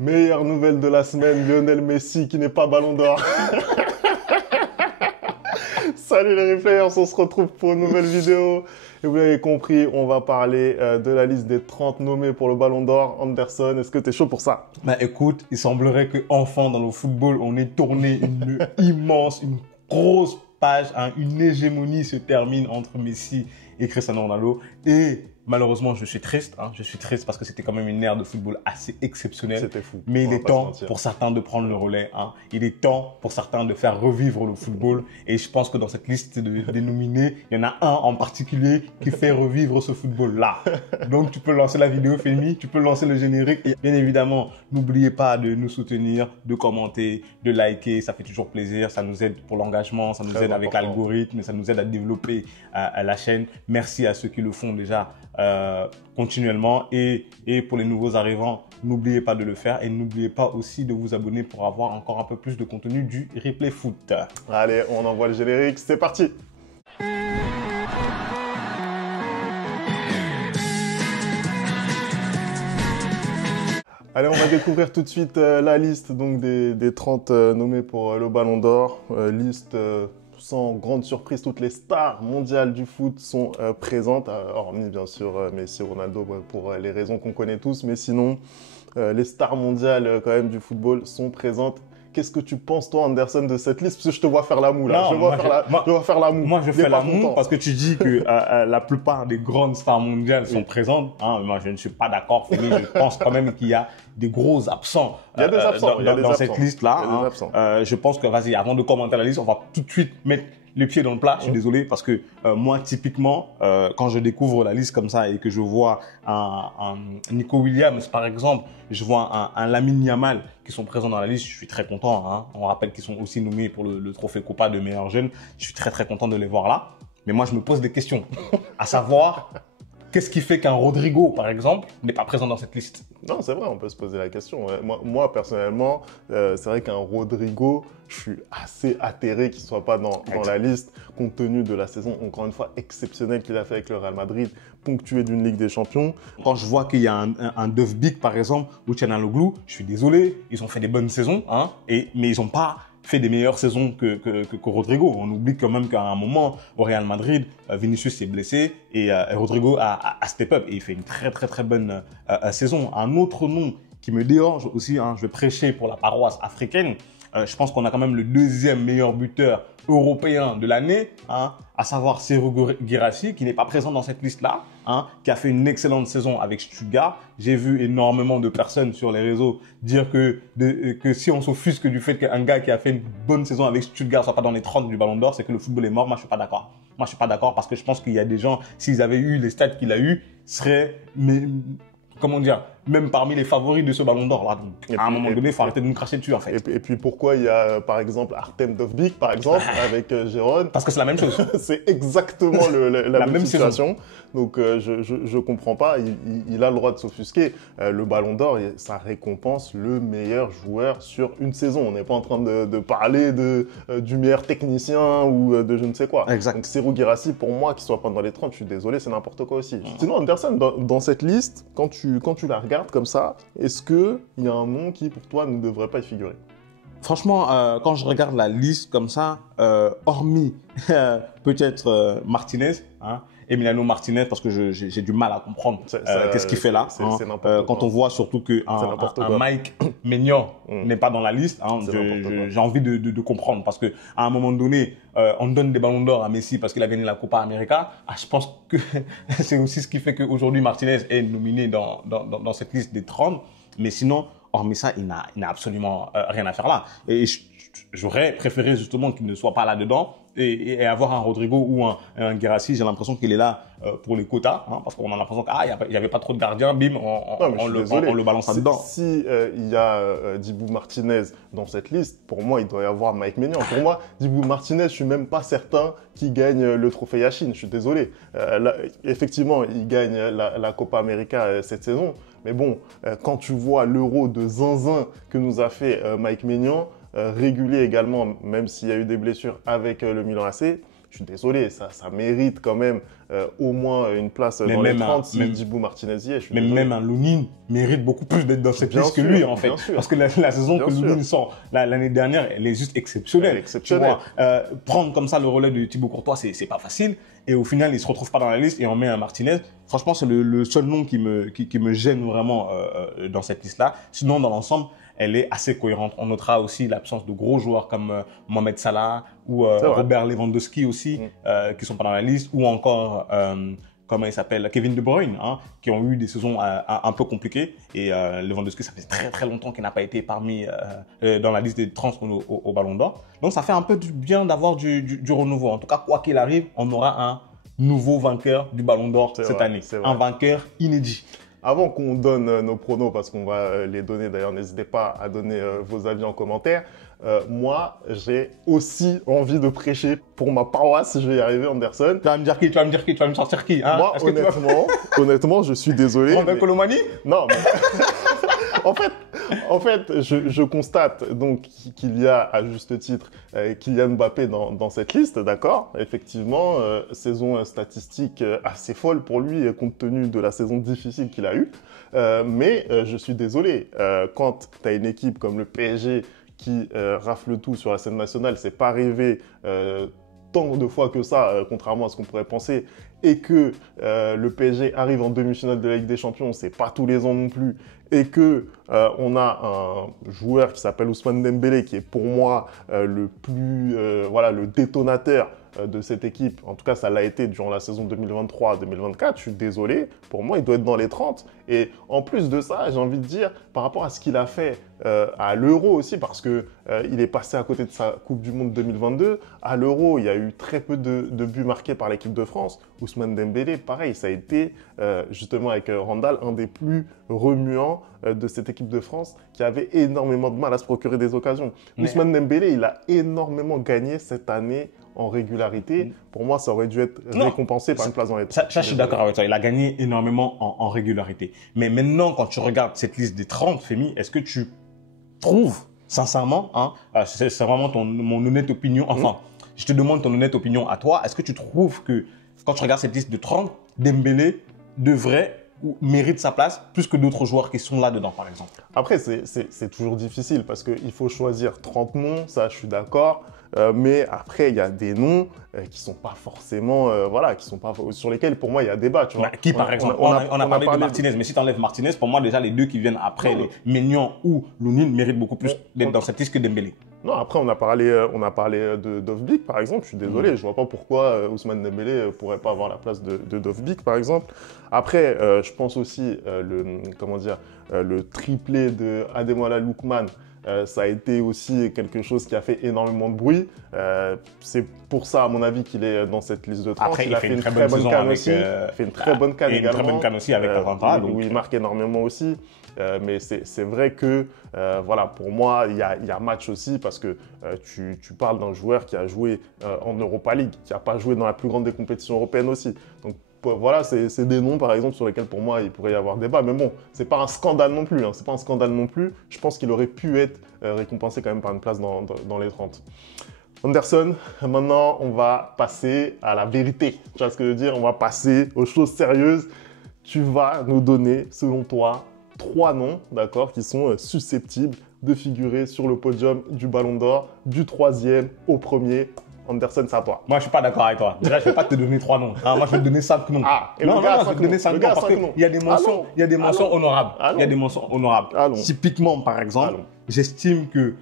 Meilleure nouvelle de la semaine, Lionel Messi qui n'est pas Ballon d'Or. Salut les replayers, on se retrouve pour une nouvelle vidéo. Et vous l'avez compris, on va parler de la liste des 30 nommés pour le Ballon d'Or. Anderson, est-ce que tu es chaud pour ça? Bah écoute, il semblerait qu'enfin dans le football, on ait tourné une une grosse page, hein, une hégémonie se termine entre Messi et Cristiano Ronaldo. Et malheureusement, je suis triste. Je suis triste parce que c'était quand même une ère de football assez exceptionnelle. C'était fou. Mais il est temps pour certains de prendre le relais. Il est temps pour certains de faire revivre le football. Et je pense que dans cette liste des nominés, il y en a un en particulier qui fait revivre ce football-là. Donc, tu peux lancer la vidéo, Femi, tu peux lancer le générique. Et bien évidemment, n'oubliez pas de nous soutenir, de commenter, de liker. Ça fait toujours plaisir. Ça nous aide pour l'engagement, ça nous aide avec l'algorithme, ça nous aide à développer la chaîne. Merci à ceux qui le font déjà continuellement et pour les nouveaux arrivants, n'oubliez pas de le faire et n'oubliez pas aussi de vous abonner pour avoir encore un peu plus de contenu du replay foot. Allez, on envoie le générique, c'est parti. Allez, on va découvrir tout de suite la liste donc, des 30 nommés pour le Ballon d'Or. Liste sans grande surprise, toutes les stars mondiales du foot sont présentes, hormis bien sûr Messi, Ronaldo, pour les raisons qu'on connaît tous. Mais sinon, les stars mondiales quand même du football sont présentes. Qu'est-ce que tu penses, toi, Anderson, de cette liste? Parce que je te vois faire la moue, là. Non, je vois faire la moue. Moi, je fais la moue parce que tu dis que la plupart des grandes stars mondiales sont présentes. Moi, je ne suis pas d'accord. Mais je pense quand même qu'il y a des gros absents, dans cette liste-là. Je pense que, vas-y, avant de commenter la liste, on va tout de suite mettre les pieds dans le plat. Je suis désolé parce que moi, typiquement, quand je découvre la liste comme ça et que je vois un Nico Williams, par exemple, je vois un Lamine Yamal qui sont présents dans la liste, je suis très content. On rappelle qu'ils sont aussi nommés pour le trophée Copa de meilleur jeune. Je suis très, très content de les voir là. Mais moi, je me pose des questions, à savoir, qu'est-ce qui fait qu'un Rodrigo, par exemple, n'est pas présent dans cette liste? Non, c'est vrai, on peut se poser la question. Moi personnellement, c'est vrai qu'un Rodrigo, je suis assez atterré qu'il ne soit pas dans la liste, compte tenu de la saison, encore une fois, exceptionnelle qu'il a fait avec le Real Madrid, ponctuée d'une Ligue des Champions. Quand je vois qu'il y a un Dovbyk, par exemple, ou Çalhanoğlu, je suis désolé, ils ont fait des bonnes saisons, mais ils n'ont pas fait des meilleures saisons que Rodrigo. On oublie quand même qu'à un moment, au Real Madrid, Vinicius s'est blessé et Rodrigo a step up et il fait une très très très bonne saison. Un autre nom qui me dérange aussi, je vais prêcher pour la paroisse africaine. Je pense qu'on a quand même le deuxième meilleur buteur européen de l'année, à savoir Serhou Guirassy, qui n'est pas présent dans cette liste-là, qui a fait une excellente saison avec Stuttgart. J'ai vu énormément de personnes sur les réseaux dire que si on s'offusque du fait qu'un gars qui a fait une bonne saison avec Stuttgart soit pas dans les 30 du Ballon d'Or, c'est que le football est mort. Moi, je suis pas d'accord. Moi, je suis pas d'accord parce que je pense qu'il y a des gens, s'ils avaient eu les stats qu'il a eu, seraient, comment dire, même parmi les favoris de ce Ballon d'Or là. Donc, à un moment donné, il faut arrêter de nous cracher dessus en fait. Et puis pourquoi il y a par exemple Artem Dovbyk par exemple avec Gérone? Parce que c'est la même chose. C'est exactement la même situation. Donc je comprends pas. Il a le droit de s'offusquer. Le Ballon d'Or, ça récompense le meilleur joueur sur une saison. On n'est pas en train de parler du meilleur technicien ou de je ne sais quoi. Exact. Donc Serhou Guirassy, pour moi, qui soit pas dans les 30, je suis désolé, c'est n'importe quoi aussi. Sinon, Anderson, dans cette liste, quand tu la regardes comme ça, est-ce qu'il y a un nom qui, pour toi, ne devrait pas y figurer? Franchement, quand je regarde la liste comme ça, hormis peut-être Martinez, Emiliano Martinez, parce que j'ai du mal à comprendre qu'est-ce qu'il fait là. Quand on voit surtout qu'un Mike Maignan n'est pas dans la liste, j'ai envie de comprendre. Parce qu'à un moment donné, on donne des ballons d'or à Messi parce qu'il a gagné la Copa América. Je pense que c'est aussi ce qui fait qu'aujourd'hui Martinez est nominé dans cette liste des 30. Mais sinon, hormis ça, il n'a absolument rien à faire là. Et j'aurais préféré justement qu'il ne soit pas là-dedans et avoir un Rodrigo ou un Guirassy. J'ai l'impression qu'il est là pour les quotas, parce qu'on a l'impression qu'il n'y avait pas trop de gardiens, bim, on le balance là-dedans. Si il y a Dibou Martinez dans cette liste, pour moi, il doit y avoir Mike Maignan. Pour moi, Dibou Martinez, je suis même pas certain qu'il gagne le trophée Yashin. Je suis désolé. Là, effectivement, il gagne la Copa América cette saison. Mais bon, quand tu vois l'Euro de zinzin que nous a fait Mike Maignan, régulier également, même s'il y a eu des blessures avec le Milan AC, je suis désolé, ça mérite quand même au moins une place dans les 30 si Djibou Martinez y est. Même un Lounine mérite beaucoup plus d'être dans cette liste que lui, en fait. Parce que la saison que Lounine sort l'année dernière, elle est juste exceptionnelle. Tu vois, prendre comme ça le relais de Thibaut Courtois, c'est pas facile. Et au final, il se retrouve pas dans la liste et on met un Martinez. Franchement, c'est le seul nom qui me gêne vraiment dans cette liste-là. Sinon, dans l'ensemble, elle est assez cohérente. On notera aussi l'absence de gros joueurs comme Mohamed Salah ou Robert Lewandowski aussi, qui sont pas dans la liste, ou encore comment il s'appelle, Kevin De Bruyne, qui ont eu des saisons un peu compliquées. Et Lewandowski, ça fait très très longtemps qu'il n'a pas été parmi dans la liste des 30 au Ballon d'Or. Donc ça fait un peu du bien d'avoir du renouveau. En tout cas, quoi qu'il arrive, on aura un nouveau vainqueur du Ballon d'Or cette année. Un vainqueur inédit. Avant qu'on donne nos pronos, parce qu'on va les donner, d'ailleurs, n'hésitez pas à donner vos avis en commentaire. Moi, j'ai aussi envie de prêcher pour ma paroisse. Je vais y arriver, Anderson. Tu vas me dire qui? Tu vas me sortir qui, hein? Moi, honnêtement, je suis désolé. Robin Colomani? Non, mais... En fait, je constate donc qu'il y a, à juste titre, Kylian Mbappé dans cette liste, d'accord? Effectivement, saison statistique assez folle pour lui, compte tenu de la saison difficile qu'il a eue. Mais je suis désolé, quand tu as une équipe comme le PSG qui rafle tout sur la scène nationale, c'est pas arrivé tant de fois que ça, contrairement à ce qu'on pourrait penser, et que le PSG arrive en demi-finale de la Ligue des Champions, c'est pas tous les ans non plus, et que on a un joueur qui s'appelle Ousmane Dembélé, qui est pour moi le détonateur de cette équipe. En tout cas, ça l'a été durant la saison 2023-2024. Je suis désolé. Pour moi, il doit être dans les 30. Et en plus de ça, j'ai envie de dire, par rapport à ce qu'il a fait à l'Euro aussi, parce que il est passé à côté de sa Coupe du Monde 2022. À l'Euro, il y a eu très peu de buts marqués par l'équipe de France. Ousmane Dembélé, pareil, ça a été, justement avec Randall, un des plus remuants de cette équipe de France qui avait énormément de mal à se procurer des occasions. Ousmane Dembélé, il a énormément gagné cette année en régularité. Pour moi, ça aurait dû être récompensé par une place dans les 30. Ça, je suis d'accord avec toi. Il a gagné énormément en régularité. Mais maintenant, quand tu regardes cette liste des 30, Femi, est-ce que tu trouves, sincèrement, c'est vraiment mon honnête opinion, enfin, je te demande ton honnête opinion à toi, est-ce que tu trouves que, quand tu regardes cette liste de 30, Dembélé devrait ou mérite sa place plus que d'autres joueurs qui sont là-dedans, par exemple? Après, c'est toujours difficile parce qu'il faut choisir 30 noms, ça, je suis d'accord. Mais après, il y a des noms qui sont pas forcément, sur lesquels, pour moi, il y a débat. Tu vois. Qui, par exemple? On a parlé de Martinez, mais si tu enlèves Martinez, pour moi, déjà, les deux qui viennent après, les Maignan ou Lounine, méritent beaucoup plus d'être dans cette liste que Dembélé. Non, après, on a parlé de Dovbyk, par exemple. Je suis désolé, je vois pas pourquoi Ousmane Dembélé pourrait pas avoir la place de Dovbyk, par exemple. Après, je pense aussi, le triplé de Ademola Lookman, ça a été aussi quelque chose qui a fait énormément de bruit. C'est pour ça, à mon avis, qu'il est dans cette liste de 30. Après, il a fait une très bonne canne aussi. Il fait une très bonne canne également. Une très bonne canne aussi avec Atlanta. Où il marque énormément aussi. Mais c'est vrai que, pour moi, il y a match aussi parce que tu parles d'un joueur qui a joué en Europa League, qui n'a pas joué dans la plus grande des compétitions européennes aussi. Donc, voilà, c'est des noms, par exemple, sur lesquels, pour moi, il pourrait y avoir débat. Mais bon, c'est pas un scandale non plus. C'est pas un scandale non plus. Je pense qu'il aurait pu être récompensé quand même par une place dans les 30. Anderson, maintenant, on va passer à la vérité. Tu vois ce que je veux dire? On va passer aux choses sérieuses. Tu vas nous donner, selon toi, 3 noms, d'accord, qui sont susceptibles de figurer sur le podium du Ballon d'Or, du 3e au 1er. Anderson, c'est à toi. Moi, je suis pas d'accord avec toi. Déjà, je vais pas te donner 3 noms. Moi, je vais te donner 5 noms. Je vais te donner 5 noms parce qu'il y a des mentions, honorables. Il y a des mentions honorables. Typiquement, par exemple, j'estime que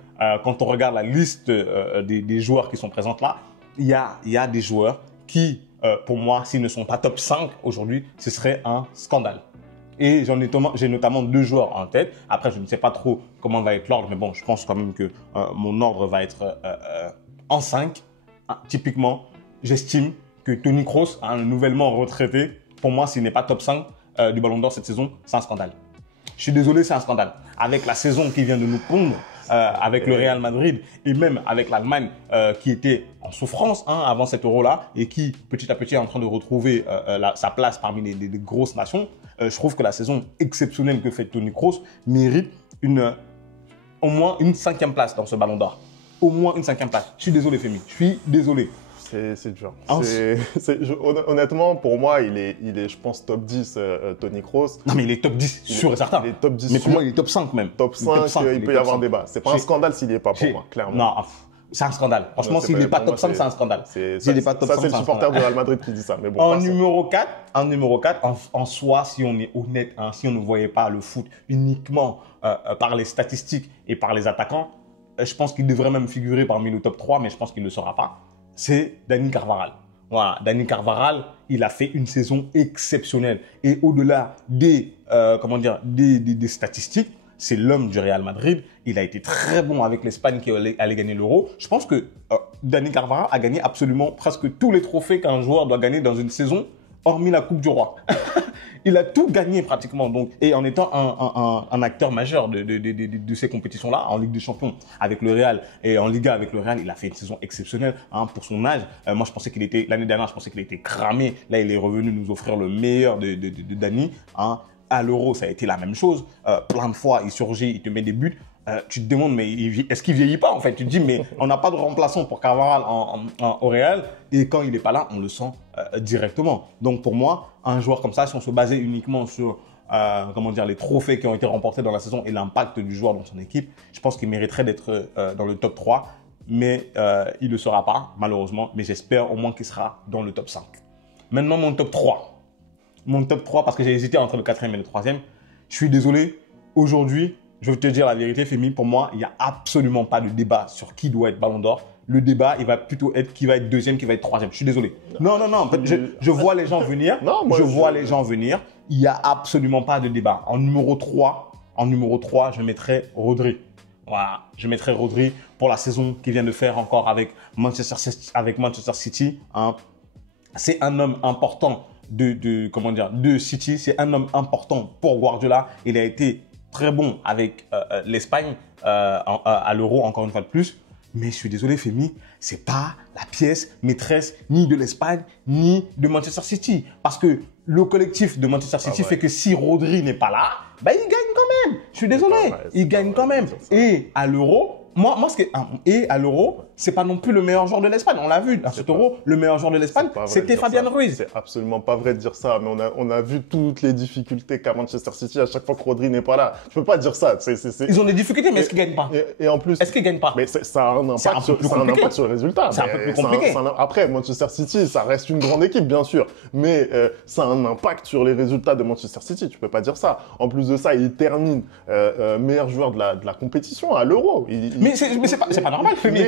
quand on regarde la liste des joueurs qui sont présents là, il y a des joueurs qui, pour moi, s'ils ne sont pas top 5 aujourd'hui, ce serait un scandale. Et j'ai notamment 2 joueurs en tête. Après, je ne sais pas trop comment va être l'ordre, mais bon, je pense quand même que mon ordre va être en 5. Typiquement, j'estime que Toni Kroos, nouvellement retraité, pour moi, s'il n'est pas top 5 du Ballon d'Or cette saison, c'est un scandale. Je suis désolé, c'est un scandale. Avec la saison qui vient de nous pondre, avec le Real Madrid et même avec l'Allemagne qui était en souffrance avant cet Euro-là et qui, petit à petit, est en train de retrouver sa place parmi les grosses nations, je trouve que la saison exceptionnelle que fait Toni Kroos mérite au moins une 5e place dans ce Ballon d'Or. Au moins une 5e place. Je suis désolé, Femi. Je suis désolé. C'est dur. Honnêtement, pour moi, il est, je pense, top 10, Toni Kroos. Non, mais il est top 10, sûr et certain. Il est top 10. Mais pour moi, il est top 5 même. Top 5, il peut y avoir un débat. C'est pas un scandale s'il n'y est pas pour moi, clairement. Non, c'est un scandale. Franchement, s'il n'est pas top 5, c'est un scandale. S'il n'est pas top 5, c'est le supporter du Real Madrid qui dit ça. Mais bon, en numéro 4, en soi, si on est honnête, hein, si on ne voyait pas le foot uniquement par les statistiques et par les attaquants, je pense qu'il devrait même figurer parmi le top 3, mais je pense qu'il ne le sera pas. C'est Dani Carvajal. Voilà, Dani Carvajal, il a fait une saison exceptionnelle. Et au-delà des statistiques, c'est l'homme du Real Madrid. Il a été très bon avec l'Espagne qui allait gagner l'Euro. Je pense que Dani Carvajal a gagné absolument presque tous les trophées qu'un joueur doit gagner dans une saison, hormis la Coupe du Roi. Il a tout gagné pratiquement. Donc, et en étant un acteur majeur de ces compétitions-là, en Ligue des Champions avec le Real et en Liga avec le Real, il a fait une saison exceptionnelle pour son âge. Moi, je pensais qu'il était, l'année dernière, je pensais qu'il était cramé. Là, il est revenu nous offrir le meilleur de Dani. À l'Euro, ça a été la même chose. Plein de fois, il surgit, il te met des buts. Tu te demandes, mais est-ce qu'il vieillit pas en fait? Tu te dis, mais on n'a pas de remplaçant pour Carvajal au Real. Et quand il n'est pas là, on le sent directement. Donc pour moi, un joueur comme ça, si on se basait uniquement sur les trophées qui ont été remportés dans la saison et l'impact du joueur dans son équipe, je pense qu'il mériterait d'être dans le top 3. Mais il ne le sera pas, malheureusement. Mais j'espère au moins qu'il sera dans le top 5. Maintenant, mon top 3. Mon top 3, parce que j'ai hésité entre le 4e et le 3e. Je suis désolé. Aujourd'hui, je vais te dire la vérité, Femi, pour moi, il n'y a absolument pas de débat sur qui doit être Ballon d'Or. Le débat, il va plutôt être qui va être 2e, qui va être 3e. Je suis désolé. Non. Je vois les gens venir. Les gens venir. Il n'y a absolument pas de débat. En numéro 3, je mettrai Rodri. Voilà. Je mettrai Rodri pour la saison qu'il vient de faire encore avec Manchester City. C'est un homme important de City. C'est un homme important pour Guardiola. Il a été très bon avec l'Espagne à l'Euro, encore une fois de plus. Mais je suis désolé, Femi, c'est pas la pièce maîtresse ni de l'Espagne, ni de Manchester City. Parce que le collectif de Manchester City fait que si Rodri n'est pas là, il gagne quand même. Je suis désolé, il gagne quand même. Et à l'Euro, à l'Euro, c'est pas non plus le meilleur joueur de l'Espagne. On l'a vu, à cet Euro, le meilleur joueur de l'Espagne, c'était Fabian Ruiz. C'est absolument pas vrai de dire ça, mais on a vu toutes les difficultés qu'a Manchester City à chaque fois que Rodri n'est pas là. Tu peux pas dire ça. Ils ont des difficultés, mais est-ce qu'ils gagnent pas? Et en plus, est-ce qu'ils gagnent pas? Mais ça a un impact sur le résultat. C'est un peu plus compliqué. Après, Manchester City, ça reste une grande équipe, bien sûr, mais ça a un impact sur les résultats de Manchester City. Tu peux pas dire ça. En plus de ça, il termine meilleur joueur de la compétition à l'Euro. Mais c'est pas normal, Femi.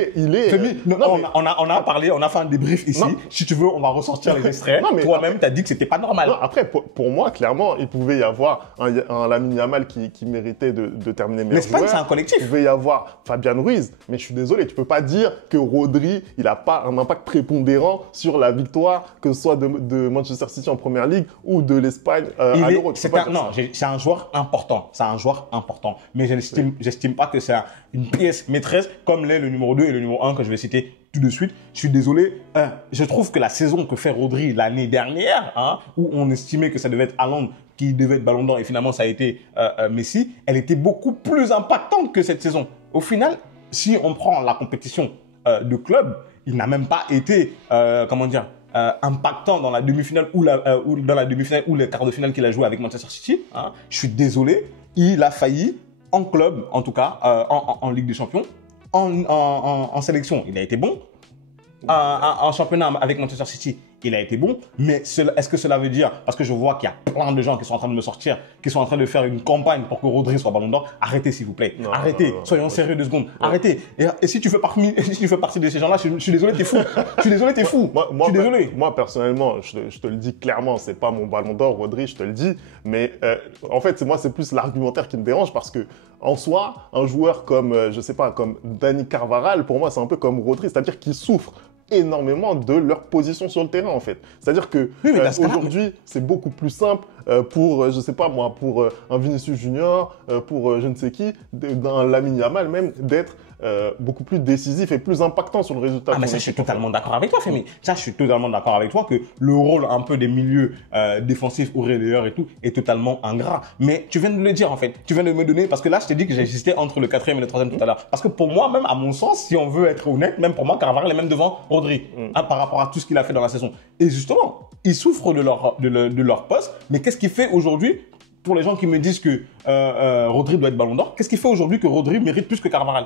On a parlé, on a fait un débrief ici. Non. Si tu veux, on va ressortir les extraits. Toi-même, tu as dit que c'était pas normal. Non, après, pour moi, clairement, il pouvait y avoir un Lamine Yamal qui méritait de terminer meilleur joueur. L'Espagne, c'est un collectif. Il pouvait y avoir Fabian Ruiz, mais je suis désolé, tu peux pas dire que Rodri, il a pas un impact prépondérant sur la victoire, que ce soit de Manchester City en Première Ligue ou de l'Espagne à l'Euro. C'est un joueur important. C'est un joueur important. Mais j'estime pas que c'est une pièce maîtresse comme l'est le numéro 2 et le numéro 1 que je vais citer tout de suite. Je suis désolé. Je trouve que la saison que fait Rodri l'année dernière, où on estimait que ça devait être Haaland qui devait être Ballon d'Or et finalement ça a été Messi, elle était beaucoup plus impactante que cette saison. Au final, si on prend la compétition de club, il n'a même pas été, impactant dans la demi-finale ou les quarts de finale qu'il a joué avec Manchester City. Je suis désolé. Il a failli en club, en tout cas, en Ligue des Champions. En sélection, il a été bon. En championnat avec Manchester City, il a été bon. Mais est-ce que cela veut dire, parce que je vois qu'il y a plein de gens qui sont en train de me sortir, qui sont en train de faire une campagne pour que Rodri soit Ballon d'Or, arrêtez s'il vous plaît. Arrêtez, soyons sérieux 2 secondes. Arrêtez. Et si tu fais partie de ces gens-là, je suis désolé, t'es fou. Je suis désolé, t'es fou. Je suis désolé. Moi, personnellement, je te le dis clairement, c'est pas mon Ballon d'Or, Rodri, je te le dis. Mais en fait, c'est plus l'argumentaire qui me dérange parce que en soi, un joueur comme Dani Carvajal, pour moi, c'est un peu comme Rodri, c'est-à-dire qu'il souffre énormément de leur position sur le terrain en fait. C'est-à-dire que aujourd'hui, c'est beaucoup plus simple pour, je sais pas moi, pour un Vinicius Junior, pour je ne sais qui, d'un Lamine Yamal même, d'être beaucoup plus décisif et plus impactant sur le résultat. Ah, mais ça, je suis totalement d'accord avec toi, Femi. Ça, je suis totalement d'accord avec toi que le rôle un peu des milieux défensifs ou relayeurs et tout est totalement ingrat. Mais tu viens de le dire, en fait. Tu viens de me donner, parce que là, je t'ai dit que j'existais entre le 4e et le 3e tout à l'heure. Parce que pour moi, même à mon sens, si on veut être honnête, même pour moi, Carvajal est même devant Rodri, par rapport à tout ce qu'il a fait dans la saison. Et justement, ils souffrent de leur poste. Mais qu'est-ce qu'il fait aujourd'hui? Pour les gens qui me disent que Rodri doit être Ballon d'Or, qu'est-ce qui fait aujourd'hui que Rodri mérite plus que Carvajal?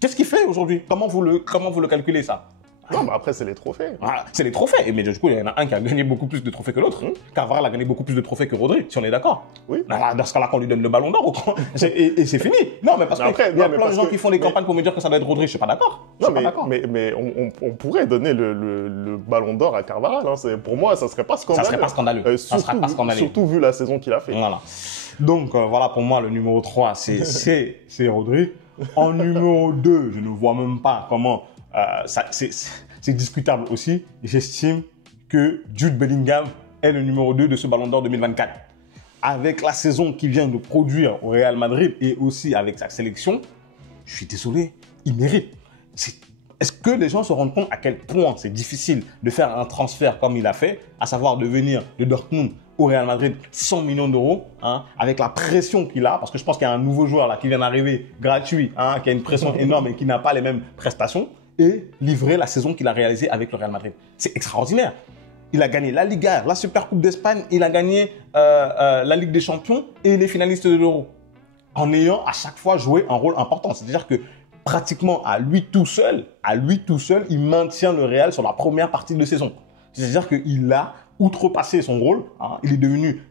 Qu'est-ce qu'il fait aujourd'hui? Comment vous le calculez, ça? Non, mais après, c'est les trophées. Voilà, c'est les trophées. Mais du coup, il y en a un qui a gagné beaucoup plus de trophées que l'autre. Carvajal a gagné beaucoup plus de trophées que Rodri, si on est d'accord. Oui. Dans ce cas-là, qu'on lui donne le Ballon d'Or, et c'est fini. Non, mais parce qu'il y a plein de gens qui font des campagnes pour me dire que ça doit être Rodri. Je suis pas d'accord. Mais on pourrait donner le Ballon d'Or à Carvajal. Hein. Pour moi, ça serait pas scandaleux. Ça serait pas scandaleux. Ça serait pas scandaleux. Surtout vu la saison qu'il a fait. Voilà. Donc, voilà, pour moi, le numéro 3, c'est Rodri. En numéro 2, je ne vois même pas comment c'est discutable aussi. J'estime que Jude Bellingham est le numéro 2 de ce Ballon d'Or 2024. Avec la saison qu'il vient de produire au Real Madrid et aussi avec sa sélection, je suis désolé, il mérite. Est-ce que les gens se rendent compte à quel point c'est difficile de faire un transfert comme il a fait, à savoir de venir de Dortmund au Real Madrid, 100 millions d'euros, hein, avec la pression qu'il a, parce que je pense qu'il y a un nouveau joueur là qui vient d'arriver, gratuit, hein, qui a une pression énorme et qui n'a pas les mêmes prestations, et livrer la saison qu'il a réalisée avec le Real Madrid. C'est extraordinaire. Il a gagné la Liga, la Super Coupe d'Espagne, il a gagné la Ligue des Champions et les finalistes de l'Euro, en ayant à chaque fois joué un rôle important. C'est-à-dire que pratiquement à lui tout seul, il maintient le Real sur la première partie de saison. C'est-à-dire qu'il a outrepassé son rôle. Hein. Il est devenu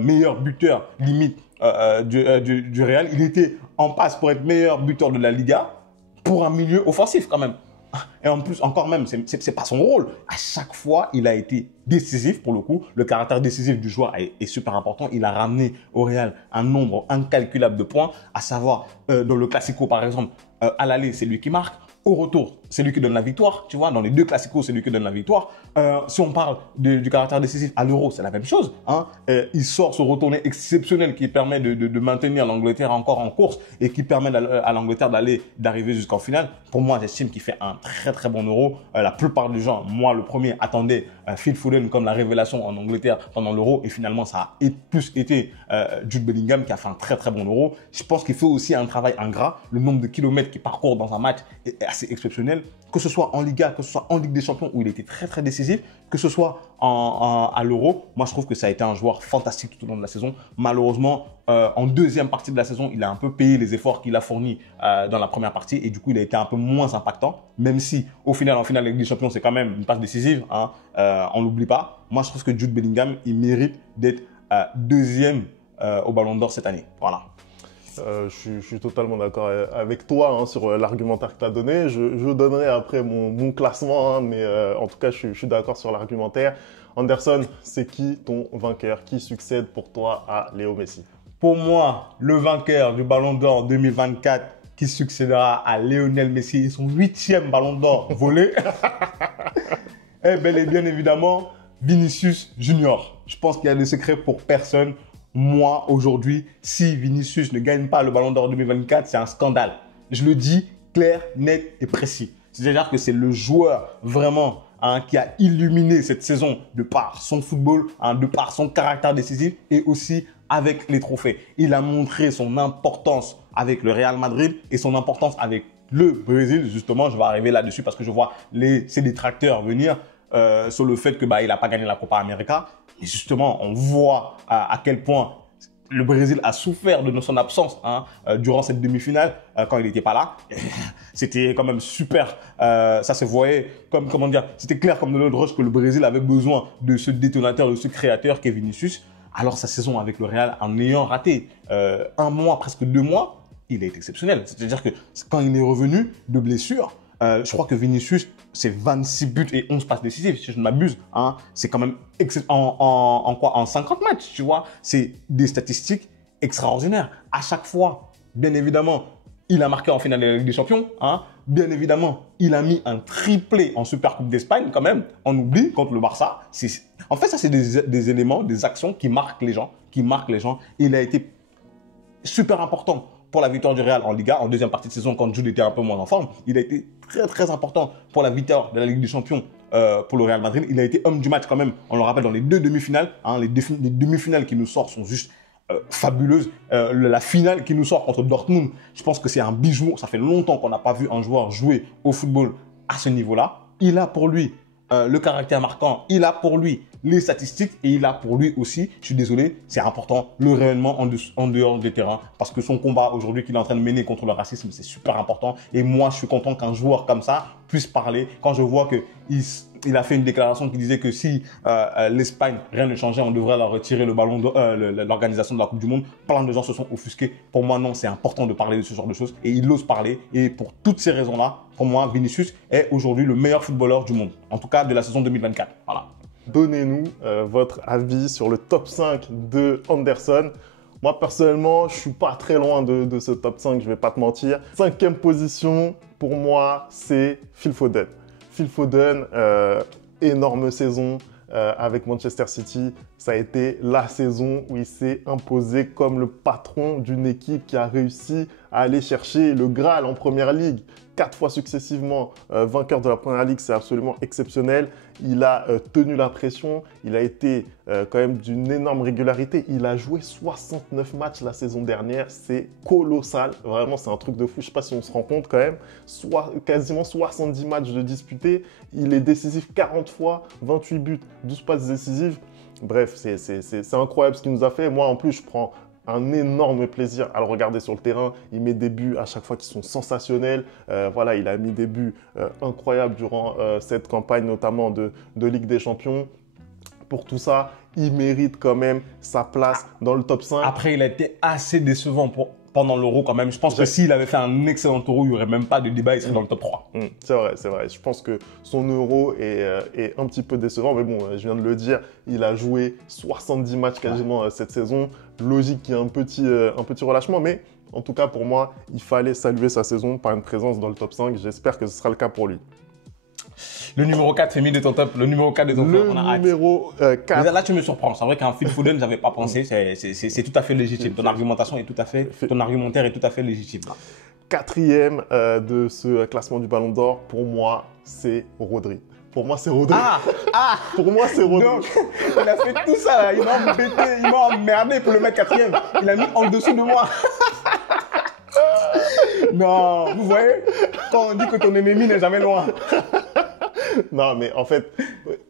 meilleur buteur limite du Real. Il était en passe pour être meilleur buteur de la Liga pour un milieu offensif quand même. Et en plus, encore même, c'est pas son rôle. À chaque fois, il a été décisif pour le coup. Le caractère décisif du joueur est super important. Il a ramené au Real un nombre incalculable de points, à savoir dans le Classico par exemple, à l'aller, c'est lui qui marque. Au retour, c'est lui qui donne la victoire. Tu vois, dans les deux classicos, c'est lui qui donne la victoire. Si on parle du caractère décisif à l'Euro, c'est la même chose. Hein. Il sort ce retourné exceptionnel qui permet de maintenir l'Angleterre encore en course et qui permet à l'Angleterre d'arriver jusqu'en finale. Pour moi, j'estime qu'il fait un très très bon Euro. La plupart des gens, moi le premier, attendaient Phil Foden comme la révélation en Angleterre pendant l'Euro et finalement ça a plus été Jude Bellingham qui a fait un très très bon Euro. Je pense qu'il fait aussi un travail ingrat. Le nombre de kilomètres qu'il parcourt dans un match est assez exceptionnel, que ce soit en Liga, que ce soit en Ligue des Champions où il était très très décisif, que ce soit à l'Euro. Moi je trouve que ça a été un joueur fantastique tout au long de la saison. Malheureusement, en deuxième partie de la saison, il a un peu payé les efforts qu'il a fournis dans la première partie et du coup il a été un peu moins impactant, même si au final, en finale de Ligue des Champions, c'est quand même une passe décisive, hein, on l'oublie pas. Moi je trouve que Jude Bellingham, il mérite d'être deuxième au Ballon d'Or cette année. Voilà. Je suis totalement d'accord avec toi hein, sur l'argumentaire que tu as donné. Je donnerai après mon classement, hein, mais en tout cas, je suis d'accord sur l'argumentaire. Anderson, c'est qui ton vainqueur? Qui succède pour toi à Léo Messi? Pour moi, le vainqueur du Ballon d'Or 2024 qui succédera à Lionel Messi et son 8e Ballon d'Or volé est bel et bien évidemment Vinicius Junior. Je pense qu'il y a des secrets pour personne. Moi, aujourd'hui, si Vinicius ne gagne pas le Ballon d'Or 2024, c'est un scandale. Je le dis clair, net et précis. C'est-à-dire que c'est le joueur vraiment hein, qui a illuminé cette saison de par son football, hein, de par son caractère décisif et aussi avec les trophées. Il a montré son importance avec le Real Madrid et son importance avec le Brésil. Justement, je vais arriver là-dessus parce que je vois ses détracteurs venir sur le fait que il n'a pas gagné la Copa América. Et justement, on voit à quel point le Brésil a souffert de son absence hein, durant cette demi-finale quand il n'était pas là. C'était quand même super. Ça se voyait comme, comment dire, c'était clair comme de l'eau de roche que le Brésil avait besoin de ce détonateur, de ce créateur qu'est Vinicius. Alors sa saison avec le Real, en ayant raté un mois, presque 2 mois, il est exceptionnel. C'est-à-dire que quand il est revenu de blessure, je crois que Vinicius, c'est 26 buts et 11 passes décisives, si je ne m'abuse. Hein. C'est quand même en 50 matchs, tu vois. C'est des statistiques extraordinaires. À chaque fois, bien évidemment, il a marqué en finale de la Ligue des Champions. Hein. Bien évidemment, il a mis un triplé en Supercoupe d'Espagne quand même. On oublie contre le Barça. En fait, ça, c'est des éléments, des actions qui marquent les gens. Il a été super important pour la victoire du Real en Liga, en deuxième partie de saison, quand Jude était un peu moins en forme. Il a été très, très important pour la victoire de la Ligue des Champions pour le Real Madrid. Il a été homme du match quand même. On le rappelle dans les deux demi-finales. Les demi-finales qui nous sortent sont juste fabuleuses. La finale qui nous sort contre Dortmund, je pense que c'est un bijou. Ça fait longtemps qu'on n'a pas vu un joueur jouer au football à ce niveau-là. Il a pour lui le caractère marquant, il a pour lui les statistiques et il a pour lui aussi, je suis désolé, c'est important, le rayonnement en dehors des terrains parce que son combat aujourd'hui qu'il est en train de mener contre le racisme, c'est super important et moi je suis content qu'un joueur comme ça puisse parler quand je vois qu'il a fait une déclaration qui disait que si l'Espagne, rien ne changeait, on devrait leur retirer le ballon de l'organisation de la Coupe du Monde. Plein de gens se sont offusqués. Pour moi, non, c'est important de parler de ce genre de choses et il ose parler. Et pour toutes ces raisons-là, pour moi, Vinicius est aujourd'hui le meilleur footballeur du monde. En tout cas, de la saison 2024. Voilà. Donnez-nous votre avis sur le top 5 de Anderson. Moi, personnellement, je suis pas très loin de ce top 5, je vais pas te mentir. 5e position, pour moi, c'est Phil Foden. Phil Foden, énorme saison avec Manchester City. Ça a été la saison où il s'est imposé comme le patron d'une équipe qui a réussi à aller chercher le Graal en Première Ligue. 4 fois successivement vainqueur de la Première Ligue, c'est absolument exceptionnel. Il a tenu la pression, il a été quand même d'une énorme régularité. Il a joué 69 matchs la saison dernière, c'est colossal. Vraiment, c'est un truc de fou. Je ne sais pas si on se rend compte quand même. Quasiment 70 matchs de disputés. Il est décisif 40 fois, 28 buts, 12 passes décisives. Bref, c'est incroyable ce qu'il nous a fait. Moi, en plus, je prends un énorme plaisir à le regarder sur le terrain. Il met des buts à chaque fois qui sont sensationnels. Voilà, il a mis des buts incroyables durant cette campagne, notamment de Ligue des Champions. Pour tout ça, il mérite quand même sa place dans le top 5. Après, il a été assez décevant pendant l'Euro quand même. Je pense que s'il avait fait un excellent Euro, il n'y aurait même pas de débat, il serait dans le top 3. C'est vrai, c'est vrai. Je pense que son Euro est un petit peu décevant, mais bon, je viens de le dire, il a joué 70 matchs quasiment cette saison. Logique qu'il y ait un petit relâchement, mais en tout cas pour moi, il fallait saluer sa saison par une présence dans le top 5. J'espère que ce sera le cas pour lui. Le numéro 4 fait mis de ton top. Le numéro 4 de ton top, on a hâte. Le numéro 4. Là, tu me surprends. C'est vrai qu'un Phil Foden, je n'avais pas pensé. C'est tout à fait légitime. Ton argumentation est tout à fait, ton argumentaire est tout à fait légitime. 4e de ce classement du Ballon d'Or, pour moi, c'est Rodri. Pour moi, c'est Rodri. Pour moi, c'est Rodri. Donc, il a fait tout ça, là. Il m'a embêté, il m'a emmerdé pour le mettre 4e. Il a mis en dessous de moi. Non, vous voyez, quand on dit que ton ennemi n'est jamais loin. Non, mais en fait,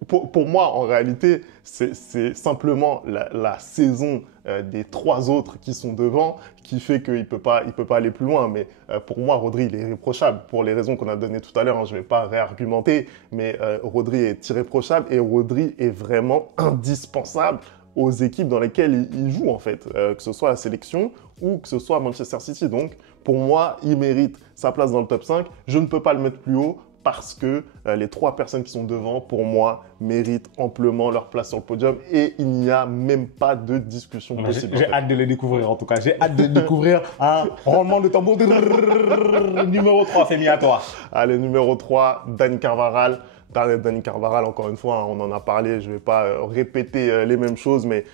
pour moi, en réalité, c'est simplement la saison des 3 autres qui sont devant qui fait qu'il ne peut pas aller plus loin. Mais pour moi, Rodri, il est irréprochable pour les raisons qu'on a données tout à l'heure. Je ne vais pas réargumenter, mais Rodri est irréprochable et Rodri est vraiment indispensable aux équipes dans lesquelles il joue, en fait, que ce soit la sélection ou que ce soit Manchester City. Donc, pour moi, il mérite sa place dans le top 5. Je ne peux pas le mettre plus haut parce que les 3 personnes qui sont devant, pour moi, méritent amplement leur place sur le podium et il n'y a même pas de discussion possible. J'ai hâte de les découvrir, en tout cas. J'ai hâte de découvrir un roulement de tambour. Numéro 3, Femi, à toi. Allez, numéro 3, Dani Carvajal. Dani Carvajal, encore une fois, on en a parlé, je ne vais pas répéter les mêmes choses, mais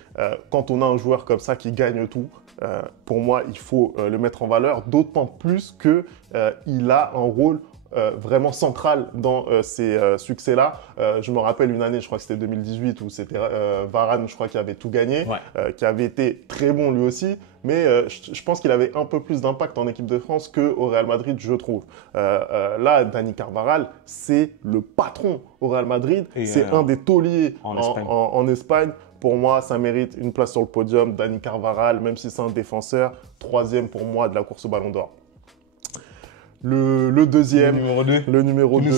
quand on a un joueur comme ça qui gagne tout, pour moi, il faut le mettre en valeur, d'autant plus qu'il a un rôle vraiment central dans ces succès-là. Je me rappelle une année, je crois que c'était 2018, où c'était Varane, je crois, qui avait tout gagné, qui avait été très bon lui aussi, mais je pense qu'il avait un peu plus d'impact en équipe de France qu'au Real Madrid, je trouve. Là, Dani Carvajal, c'est le patron au Real Madrid, c'est un des tauliers en Espagne. Pour moi, ça mérite une place sur le podium. Dani Carvajal, même si c'est un défenseur, 3e pour moi de la course au Ballon d'Or. Le deuxième, le numéro 2,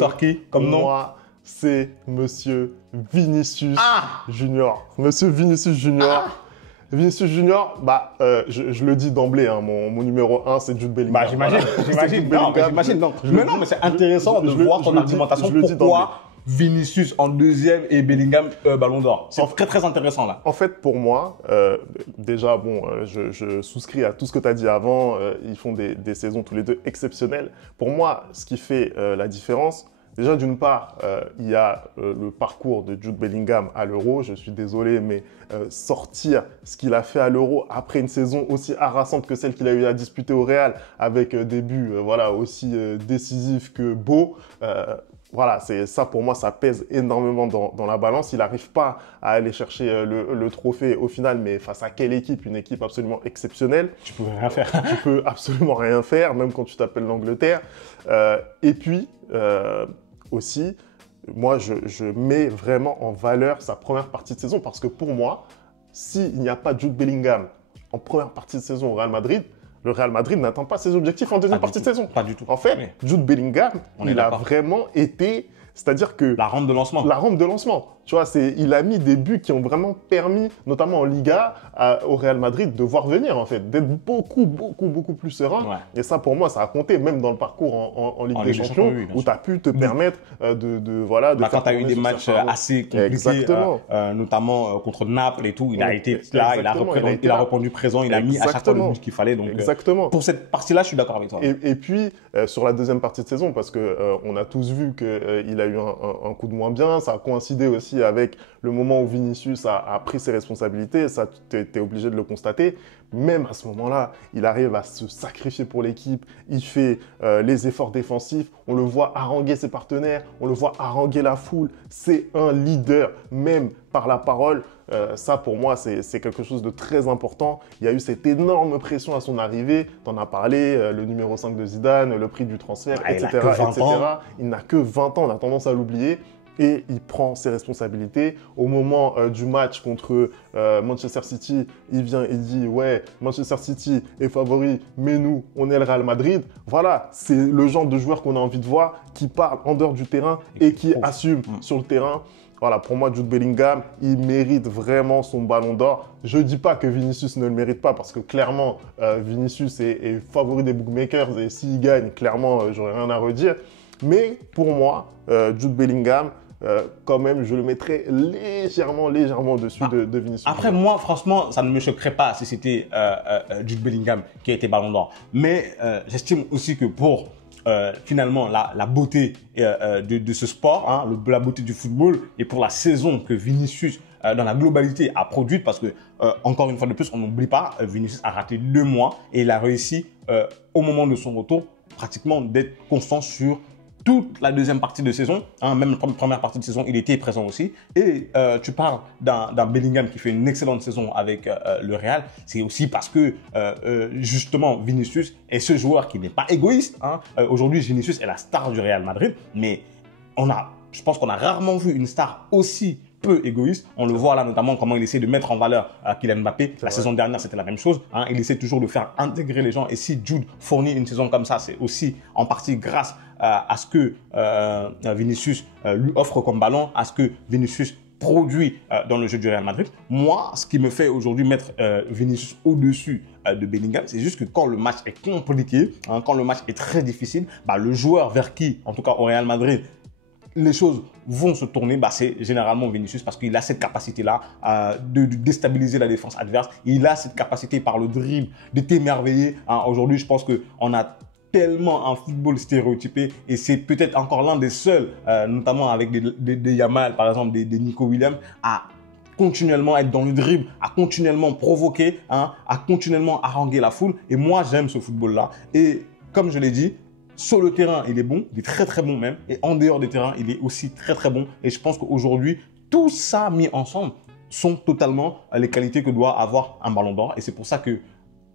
comme pour moi, c'est Monsieur Vinicius Junior. Monsieur Vinicius Junior. Vinicius Junior, je le dis d'emblée, hein, mon numéro 1, c'est Jude Bellingham. J'imagine. Mais c'est intéressant de voir ton argumentation. Vinicius en deuxième et Bellingham Ballon d'Or. C'est très très intéressant là. En fait, pour moi, déjà, bon, je souscris à tout ce que tu as dit avant. Ils font des saisons tous les deux exceptionnelles. Pour moi, ce qui fait la différence, déjà, d'une part, il y a le parcours de Jude Bellingham à l'Euro. Je suis désolé, mais sortir ce qu'il a fait à l'Euro après une saison aussi harassante que celle qu'il a eu à disputer au Real, avec des buts voilà, aussi décisifs que beaux, voilà, ça pour moi, ça pèse énormément dans la balance. Il n'arrive pas à aller chercher le trophée au final, mais face à quelle équipe? Une équipe absolument exceptionnelle. Tu peux rien faire. Tu peux absolument rien faire, même quand tu t'appelles l'Angleterre. Et puis, aussi, moi, je mets vraiment en valeur sa première partie de saison parce que pour moi, s'il n'y a pas Jude Bellingham en première partie de saison au Real Madrid, le Real Madrid n'atteint pas ses objectifs en deuxième partie de saison. Pas du tout. En fait, oui. Jude Bellingham, il a vraiment été, c'est-à-dire que… La rampe de lancement. La rampe de lancement. Tu vois, il a mis des buts qui ont vraiment permis, notamment en Liga, au Real Madrid de voir venir, en fait, d'être beaucoup plus serein. Ouais. Et ça, pour moi, ça a compté, même dans le parcours en Ligue des Champions, oui, où tu as pu te permettre de quand tu as eu des matchs assez compliqués, notamment contre Naples et tout, il a été là, il a répondu présent, il a mis à chaque fois le but qu'il fallait. Donc, exactement. Pour cette partie-là, je suis d'accord avec toi. Et puis, sur la deuxième partie de saison, parce qu'on a tous vu qu'il a eu un coup de moins bien, ça a coïncidé aussi avec le moment où Vinicius a pris ses responsabilités, ça, tu es obligé de le constater. Même à ce moment-là, il arrive à se sacrifier pour l'équipe, il fait les efforts défensifs, on le voit haranguer ses partenaires, on le voit haranguer la foule. C'est un leader, même par la parole. Ça, pour moi, c'est quelque chose de très important. Il y a eu cette énorme pression à son arrivée. Tu en as parlé, le numéro 5 de Zidane, le prix du transfert, etc. Il n'a que 20 ans, on a tendance à l'oublier. Et il prend ses responsabilités. Au moment du match contre Manchester City, il vient et dit « Ouais, Manchester City est favori, mais nous, on est le Real Madrid. » Voilà, c'est le genre de joueur qu'on a envie de voir, qui parle en dehors du terrain et qui assume sur le terrain. Voilà, pour moi, Jude Bellingham, il mérite vraiment son ballon d'or. Je ne dis pas que Vinicius ne le mérite pas, parce que clairement, Vinicius est favori des bookmakers et s'il gagne, clairement, j'aurais rien à redire. Mais pour moi, Jude Bellingham, quand même, je le mettrais légèrement au-dessus de Vinicius. Après, moi, franchement, ça ne me choquerait pas si c'était Jude Bellingham qui a été ballon d'or. Mais j'estime aussi que pour finalement la beauté de ce sport, hein, la beauté du football, et pour la saison que Vinicius dans la globalité a produite, parce que encore une fois de plus, on n'oublie pas, Vinicius a raté 2 mois et il a réussi au moment de son retour pratiquement d'être constant sur toute la deuxième partie de saison, hein, même la première partie de saison, il était présent aussi. Et tu parles d'un Bellingham qui fait une excellente saison avec le Real. C'est aussi parce que justement Vinicius est ce joueur qui n'est pas égoïste. Hein. Aujourd'hui, Vinicius est la star du Real Madrid, mais je pense qu'on a rarement vu une star aussi peu égoïste. On le voit là notamment comment il essaie de mettre en valeur Kylian Mbappé. La saison dernière, c'était la même chose. Hein. Il essaie toujours de faire intégrer les gens. Et si Jude fournit une saison comme ça, c'est aussi en partie grâce à ce que Vinicius lui offre comme ballon, à ce que Vinicius produit dans le jeu du Real Madrid. Moi, ce qui me fait aujourd'hui mettre Vinicius au-dessus de Bellingham, c'est juste que quand le match est compliqué, hein, quand le match est très difficile, le joueur vers qui, en tout cas au Real Madrid, les choses vont se tourner, c'est généralement Vinicius, parce qu'il a cette capacité-là de déstabiliser la défense adverse. Il a cette capacité par le dribble de t'émerveiller. Hein. Aujourd'hui, je pense qu'on a tellement un football stéréotypé et c'est peut-être encore l'un des seuls, notamment avec des Yamal, par exemple, des Nico Williams, à continuellement être dans le dribble, à continuellement provoquer, hein, à continuellement haranguer la foule. Et moi, j'aime ce football-là. Et comme je l'ai dit, sur le terrain, il est bon, il est très très bon même. Et en dehors des terrains, il est aussi très très bon. Et je pense qu'aujourd'hui, tout ça mis ensemble sont totalement les qualités que doit avoir un ballon d'or. Et c'est pour ça que,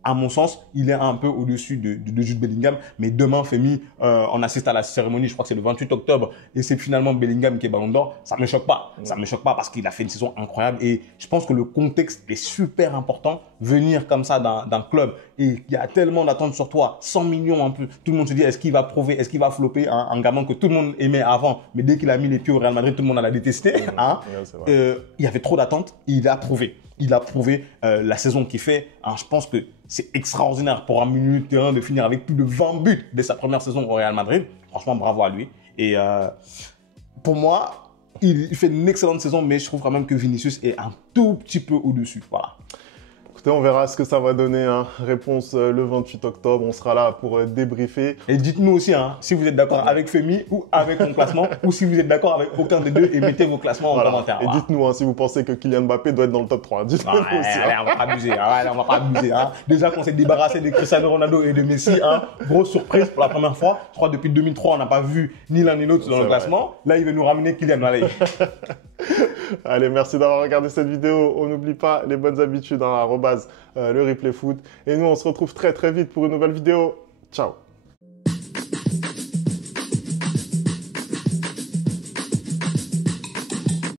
à mon sens, il est un peu au-dessus de Jude Bellingham. Mais demain, Femi, on assiste à la cérémonie, je crois que c'est le 28 octobre, et c'est finalement Bellingham qui est ballon d'or. Ça ne me choque pas. Ça ne me choque pas parce qu'il a fait une saison incroyable. Et je pense que le contexte est super important. Venir comme ça d'un club et il y a tellement d'attentes sur toi, 100 millions un peu. Tout le monde se dit, est-ce qu'il va prouver, est-ce qu'il va flopper, hein, un gamin que tout le monde aimait avant, mais dès qu'il a mis les pieds au Real Madrid, tout le monde l'a détesté. Hein. Il y avait trop d'attentes, il a prouvé. Il a prouvé la saison qu'il fait. Hein, je pense que c'est extraordinaire pour un milieu de terrain de finir avec plus de 20 buts dès sa première saison au Real Madrid. Franchement, bravo à lui. Et pour moi, il fait une excellente saison, mais je trouve quand même que Vinicius est un tout petit peu au-dessus. Voilà. Écoutez, on verra ce que ça va donner. Hein. Réponse le 28 octobre. On sera là pour débriefer. Et dites-nous aussi hein, si vous êtes d'accord avec Femi ou avec mon classement, ou si vous êtes d'accord avec aucun des deux et mettez vos classements en commentaire. Et voilà. dites-nous hein, si vous pensez que Kylian Mbappé doit être dans le top 3. Dites-nous aussi. Allez, on va pas abuser. On va pas abuser. Hein. Déjà qu'on s'est débarrassé de Cristiano Ronaldo et de Messi, hein, grosse surprise pour la première fois. Je crois que depuis 2003, on n'a pas vu ni l'un ni l'autre dans le classement. Là, il veut nous ramener Kylian. Allez. Allez, merci d'avoir regardé cette vidéo. On n'oublie pas les bonnes habitudes, hein, @ le replay foot. Et nous, on se retrouve très très vite pour une nouvelle vidéo. Ciao.